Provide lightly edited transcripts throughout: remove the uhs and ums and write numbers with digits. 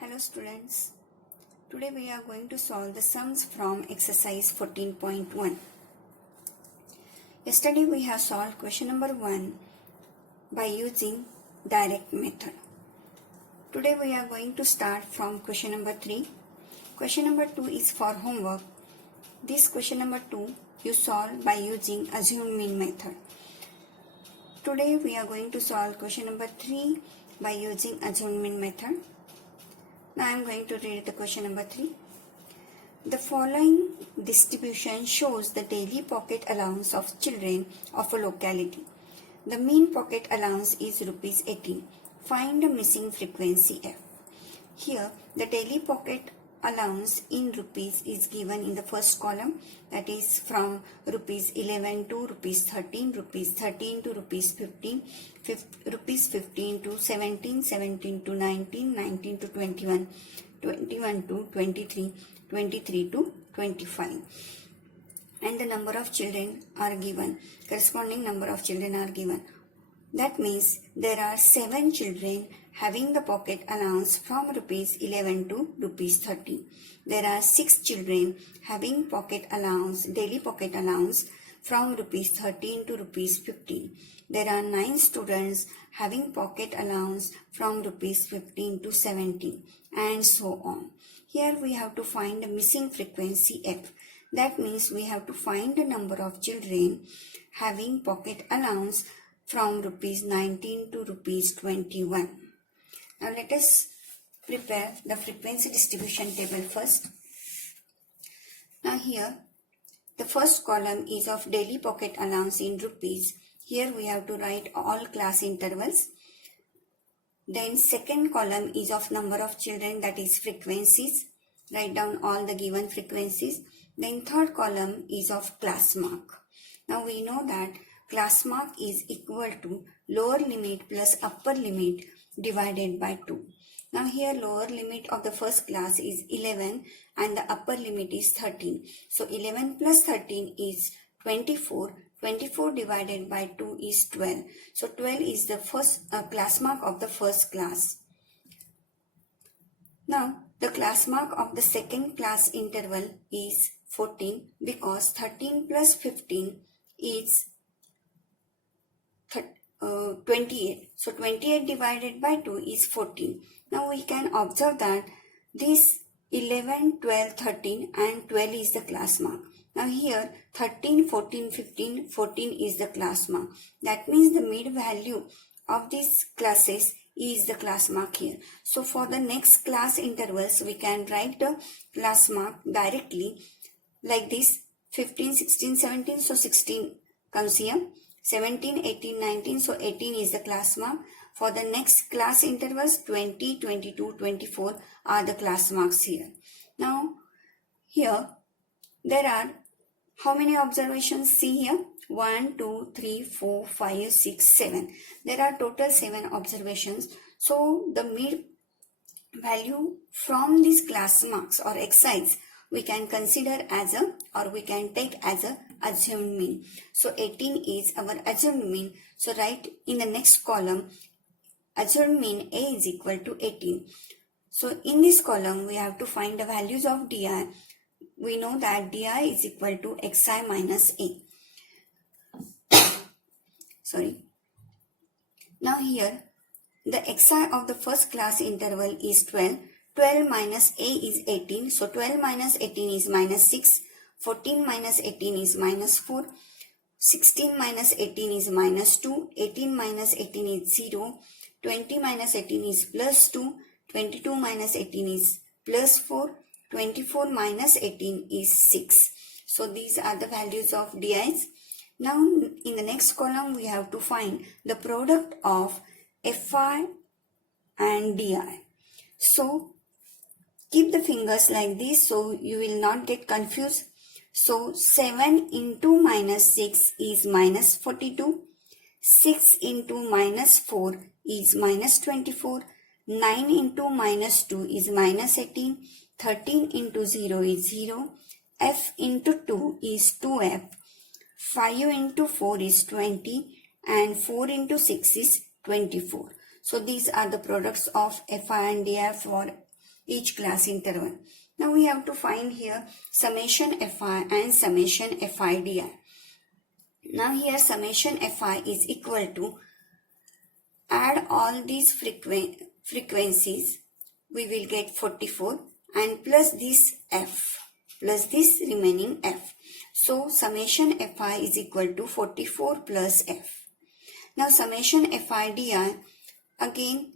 Hello students, today we are going to solve the sums from exercise 14.1. Yesterday we have solved question number 1 by using direct method. Today we are going to start from question number 3. Question number 2 is for homework. This question number 2 you solve by using assumed mean method. Today we are going to solve question number 3 by using assumed mean method. Now I am going to read the question number 3. The following distribution shows the daily pocket allowance of children of a locality. The mean pocket allowance is rupees 18. Find the missing frequency F. Here the daily pocket allowance in rupees is given in the first column, that is from rupees 11 to rupees 13, rupees 13 to rupees 15, rupees 15 to 17, 17 to 19, 19 to 21, 21 to 23, 23 to 25. And the number of children are given, corresponding number of children are given. That means there are 7 children having the pocket allowance from rupees 11 to rupees 13. There are 6 children having pocket allowance, daily pocket allowance from rupees 13 to rupees 15. There are 9 students having pocket allowance from rupees 15 to 17, and so on. Here we have to find the missing frequency F. That means we have to find the number of children having pocket allowance from rupees 19 to rupees 21. Now let us prepare the frequency distribution table first. Now here the first column is of daily pocket allowance in rupees. Here we have to write all class intervals. Then second column is of number of children, that is frequencies. Write down all the given frequencies. Then third column is of class mark. Now we know that class mark is equal to lower limit plus upper limit divided by 2. Now here lower limit of the first class is 11 and the upper limit is 13. So 11 plus 13 is 24. 24 divided by 2 is 12. So 12 is the first class mark of the first class. Now the class mark of the second class interval is 14 because 13 plus 15 is 28. So 28 divided by 2 is 14. Now we can observe that this 11, 12, 13 and 12 is the class mark. Now here 13, 14, 15, 14 is the class mark. That means the mid value of these classes is the class mark here. So for the next class intervals we can write the class mark directly like this: 15, 16, 17, so 16 comes here. 17, 18, 19, so 18 is the class mark. For the next class intervals 20, 22, 24 are the class marks here. Now here there are how many observations? See here, 1, 2, 3, 4, 5, 6, 7. There are total 7 observations. So the mid value from these class marks or exercise we can consider as a, or we can take as a assumed mean. So 18 is our assumed mean. So write in the next column assumed mean A is equal to 18. So in this column we have to find the values of DI. We know that DI is equal to Xi minus A. Sorry. Now here the Xi of the first class interval is 12. 12 minus A is 18. So 12 minus 18 is minus 6. 14 minus 18 is minus 4. 16 minus 18 is minus 2. 18 minus 18 is 0. 20 minus 18 is plus 2. 22 minus 18 is plus 4. 24 minus 18 is 6. So these are the values of DIs. Now in the next column we have to find the product of Fi and DI. So keep the fingers like this so you will not get confused. So 7 into minus 6 is minus 42. 6 into minus 4 is minus 24. 9 into minus 2 is minus 18. 13 into 0 is 0. F into 2 is 2F. 5 into 4 is 20. And 4 into 6 is 24. So these are the products of Fi and Di for each class interval. Now we have to find here summation fi and summation fi di. Now here summation fi is equal to, add all these frequencies, we will get 44, and plus this f, plus this remaining f. So summation fi is equal to 44 plus f. Now summation fi di, again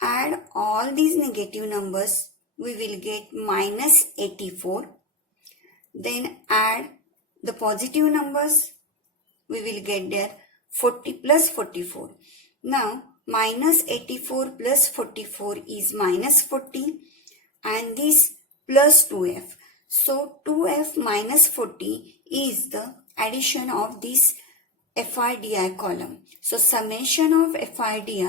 add all these negative numbers, we will get minus 84. Then add the positive numbers, we will get there 40 plus 44. Now minus 84 plus 44 is minus 40, and this plus 2f. So 2f minus 40 is the addition of this fi di column. So summation of fi di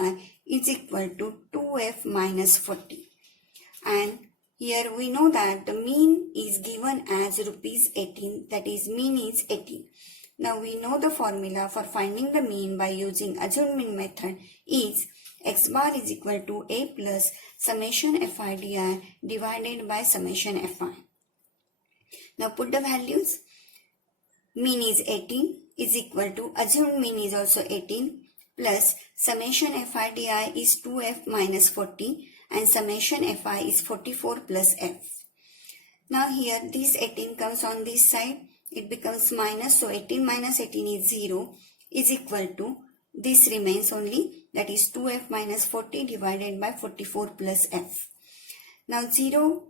is equal to 2f minus 40. And here we know that the mean is given as rupees 18, that is mean is 18. Now we know the formula for finding the mean by using assumed mean method is x bar is equal to a plus summation fi di divided by summation fi. Now put the values. Mean is 18 is equal to assumed mean is also 18 plus summation fi di is 2f minus 40 and summation fi is 44 plus f. Now here this 18 comes on this side, it becomes minus, so 18 minus 18 is 0 is equal to, this remains only, that is 2f minus 40 divided by 44 plus f. Now 0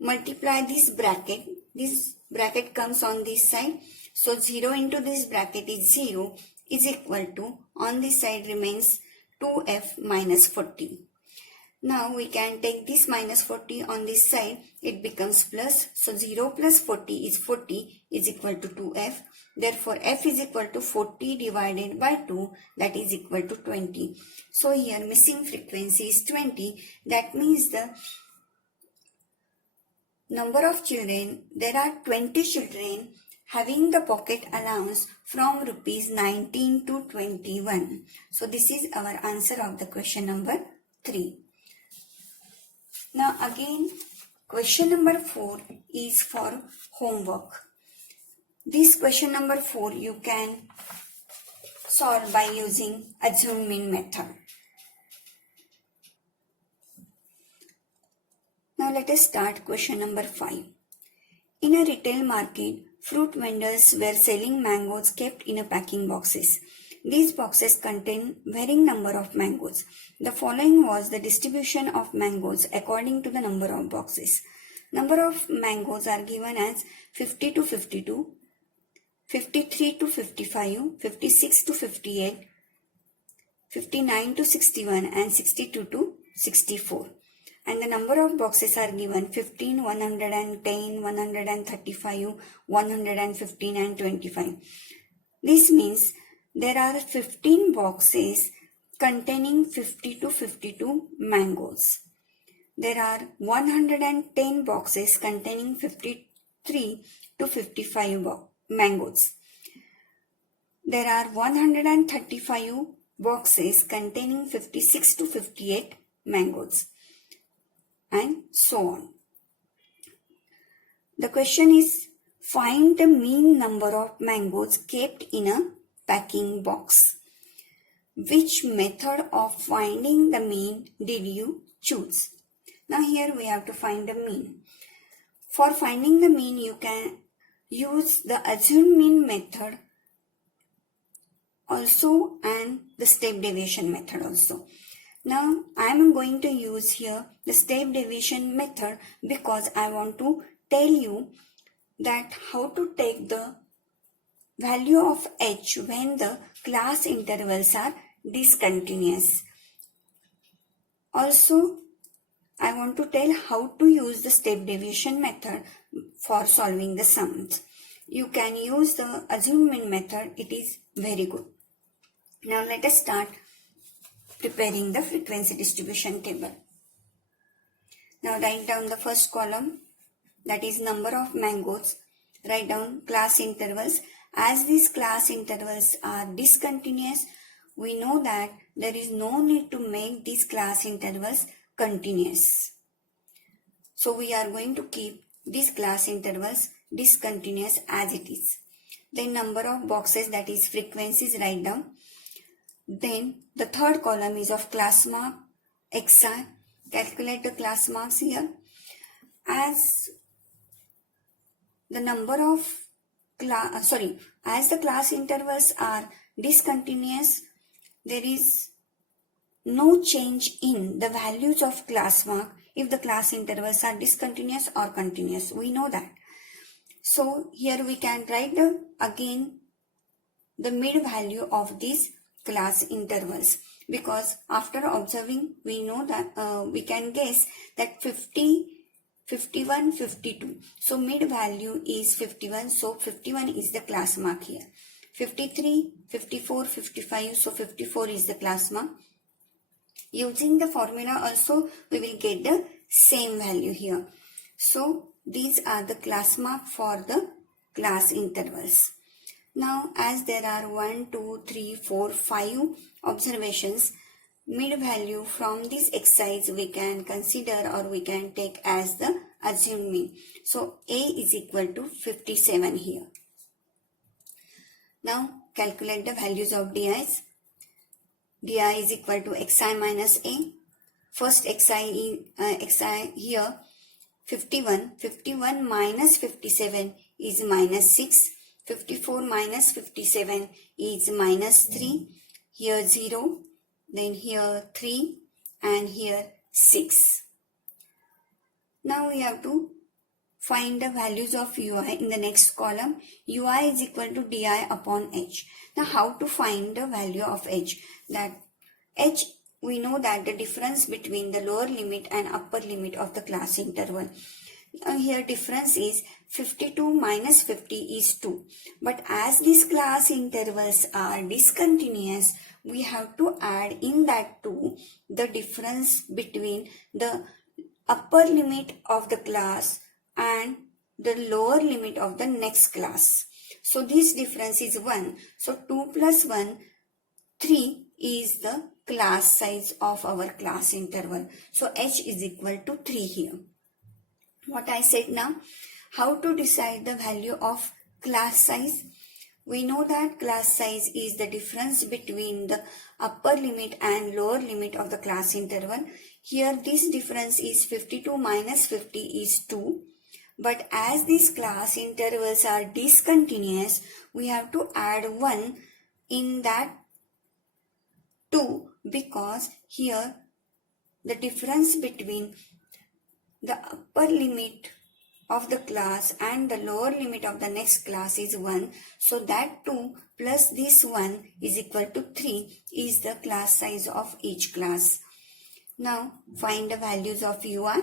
multiply this bracket comes on this side, so 0 into this bracket is 0 is equal to, on this side remains 2f minus 40. Now we can take this minus 40 on this side, it becomes plus, so 0 plus 40 is equal to 2f. Therefore f is equal to 40 divided by 2, that is equal to 20. So here missing frequency is 20, that means the number of children, there are 20 children having the pocket allowance from rupees 19 to 21. So this is our answer of the question number 3. Now again, question number 4 is for homework. This question number 4 you can solve by using assumed mean method. Now let us start question number 5. In a retail market, fruit vendors were selling mangoes kept in a packing boxes. These boxes contain varying number of mangoes. The following was the distribution of mangoes according to the number of boxes. Number of mangoes are given as 50 to 52, 53 to 55, 56 to 58, 59 to 61 and 62 to 64. And the number of boxes are given 15, 110, 135, 115 and 25. This means there are 15 boxes containing 50 to 52 mangoes. There are 110 boxes containing 53 to 55 mangoes. There are 135 boxes containing 56 to 58 mangoes, and so on. The question is, find the mean number of mangoes kept in a packing box. Which method of finding the mean did you choose? Now here we have to find the mean. For finding the mean, you can use the assumed mean method also and the step deviation method also. Now I am going to use here the step deviation method because I want to tell you that how to take the value of h when the class intervals are discontinuous. Also, I want to tell how to use the step deviation method for solving the sums. You can use the assumed mean method, it is very good. Now let us start preparing the frequency distribution table. Now write down the first column, that is number of mangoes. Write down class intervals. As these class intervals are discontinuous, we know that there is no need to make these class intervals continuous. So we are going to keep these class intervals discontinuous as it is. Then number of boxes, that is frequencies, write down. Then the third column is of class mark xi. Calculate the class marks here. As the number of as the class intervals are discontinuous, there is no change in the values of class mark if the class intervals are discontinuous or continuous. We know that. So here we can write again the mid value of these class intervals, because after observing we know that we can guess that 50, 51, 52. So mid value is 51. So 51 is the class mark here. 53, 54, 55. So 54 is the class mark. Using the formula also we will get the same value here. So these are the class mark for the class intervals. Now as there are 1, 2, 3, 4, 5 observations, mid value from this exercise we can consider or we can take as the assumed mean. So A is equal to 57 here. Now calculate the values of DIs. Di is equal to xi minus A. First xi here 51. 51 minus 57 is minus 6. 54 minus 57 is minus 3. Here 0. Then here 3. And here 6. Now we have to find the values of ui in the next column. Ui is equal to di upon h. Now how to find the value of h? That h, we know that the difference between the lower limit and upper limit of the class interval. Here difference is 52 minus 50 is 2. But as these class intervals are discontinuous, we have to add in that 2 the difference between the upper limit of the class and the lower limit of the next class. So this difference is 1. So 2 plus 1, 3 is the class size of our class interval. So h is equal to 3 here. What I said now, how to decide the value of class size? We know that class size is the difference between the upper limit and lower limit of the class interval. Here this difference is 52 minus 50 is 2. But as these class intervals are discontinuous, we have to add 1 in that 2, because here the difference between the upper limit of the class and the lower limit of the next class is 1. So that 2 plus this 1 is equal to 3 is the class size of each class. Now find the values of ui.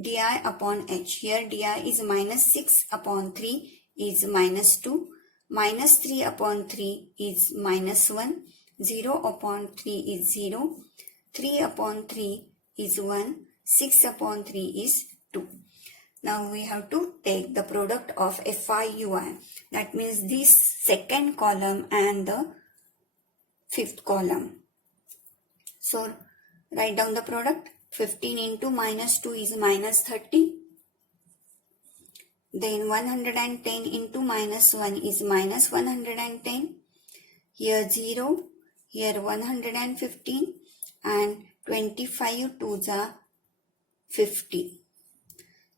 Di upon h. Here di is minus 6 upon 3 is minus 2. Minus 3 upon 3 is minus 1. 0 upon 3 is 0. 3 upon 3 is 1. 6 upon 3 is 2. Now we have to take the product of Fi ui. That means this second column and the fifth column. So write down the product. 15 into minus 2 is minus 30. Then 110 into minus 1 is minus 110. Here 0. Here 115. And 25 twos are 50.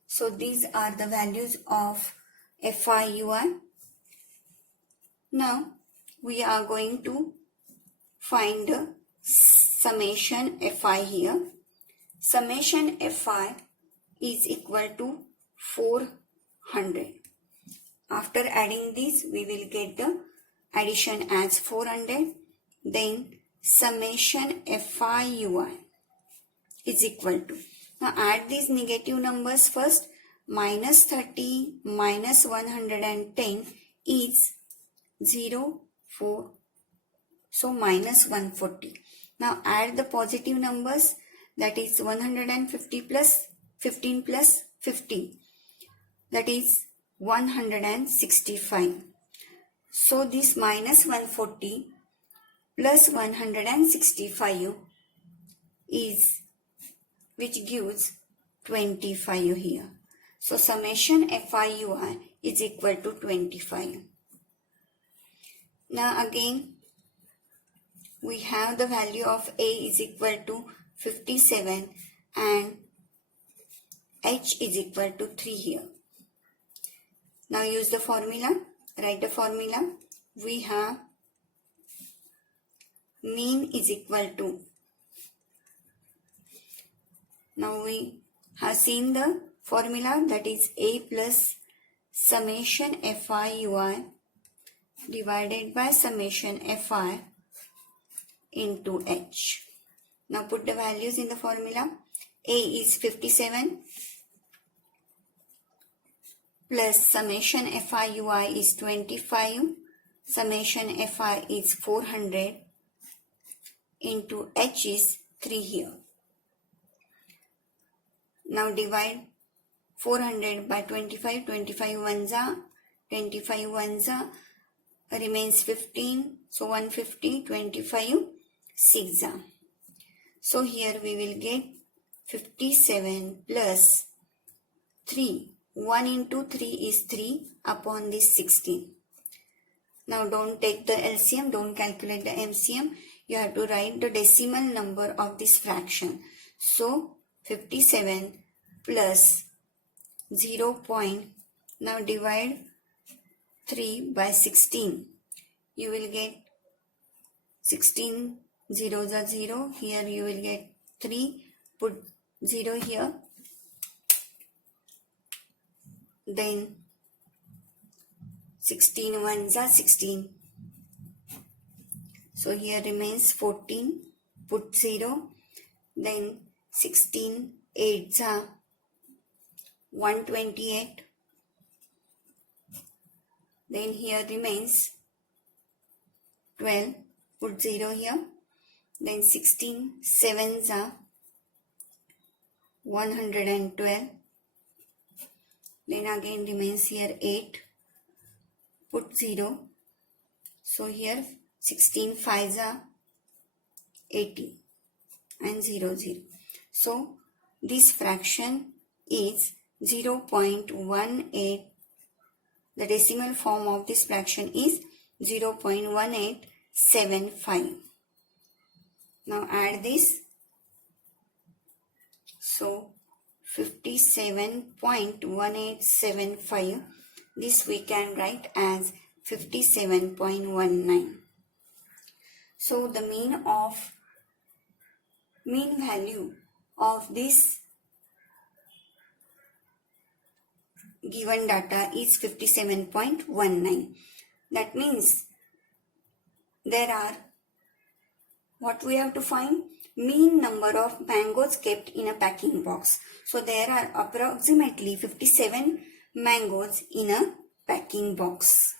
So these are the values of Fi ui. Now we are going to find the summation Fi here. Summation Fi is equal to 400. After adding this, we will get the addition as 400. Then summation Fi ui is equal to, now add these negative numbers first. Minus 30 minus 110 is 0, 4. So minus 140. Now add the positive numbers, that is 150 plus 15 plus 50. That is 165. So this minus 140 plus 165 is, which gives 25 here. So summation FIUI is equal to 25. Now again we have the value of A is equal to 57 and H is equal to 3 here. Now use the formula, write the formula. We have mean is equal to, now we have seen the formula, that is A plus summation FIUI divided by summation FI into H. Now put the values in the formula. A is 57 plus summation FIUI is 25, summation FI is 400 into H is 3 here. Now divide 400 by 25, 25 ones are, 25 ones are, remains 15, so 150, 25 6 are. So here we will get 57 plus 3. 1 into 3 is 3 upon this 16. Now don't take the LCM, don't calculate the MCM. You have to write the decimal number of this fraction. So 57 plus 0. Now divide 3 by 16. You will get 16 zeros are 0. Here you will get 3. Put 0 here. Then 16 ones are 16. So here remains 14. Put 0. Then 16 8s are 128. Then here remains 12. Put 0 here. Then 16 7s are 112. Then again remains here 8. Put 0. So here 16 5s are 80 and 0 0. So this fraction is 0.18. The decimal form of this fraction is 0.1875. Now add this. So 57.1875. This we can write as 57.19. So the mean value of this given data is 57.19. That means there are, what we have to find? Mean number of mangoes kept in a packing box. So there are approximately 57 mangoes in a packing box.